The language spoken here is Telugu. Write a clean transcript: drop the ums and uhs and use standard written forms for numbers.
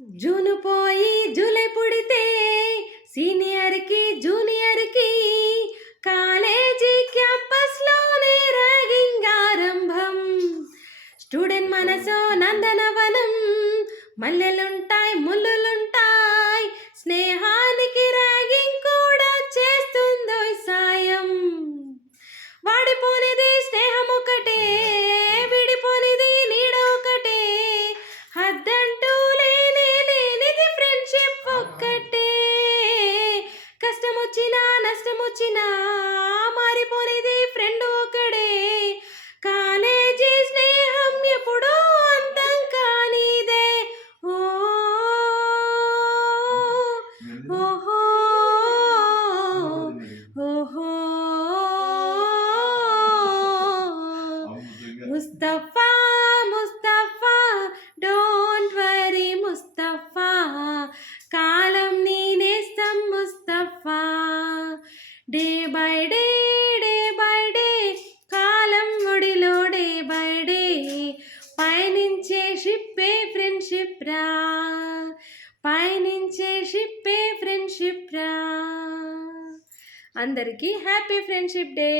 జూను పోయి జూలై పుడితే సీనియర్కి జూనియర్కి కాలేజీ క్యాంపస్లోనే ర్యాగింగ్ ఆరంభం. స్టూడెంట్ మనసో నందనవనం, మల్లెలుంటాయి ముల్లులుంటాయి, స్నేహానికి ర్యాగింగ్ కూడా చేస్తుందో సాయం. వాడిపోనిది స్నేహం ఒకటే, విడిపోనిది నీడ ఒకటే, హద్దంటూ లేనిది ఫ్రెండ్షిప్ ఒక్కటే. కష్టమొచ్చినా నష్టమొచ్చినా మారిపోనిది ఫ్రెండ్ ఒకడే, కాలేజీ స్నేహం ఎప్పుడూ అంతం కానిదే. ఓహో ఓహో ముస్తఫా ముస్తఫా డోంట్ వరీ ముస్తఫా, కాలం నీ నేస్తం ముస్తఫా. డే బై డే కాలం ఒడిలో డే బై డే పయనించే షిప్పే ఫ్రెండ్షిప్ రా, పయనించే షిప్పే ఫ్రెండ్షిప్ రా. అందరికీ హ్యాపీ ఫ్రెండ్షిప్ డే.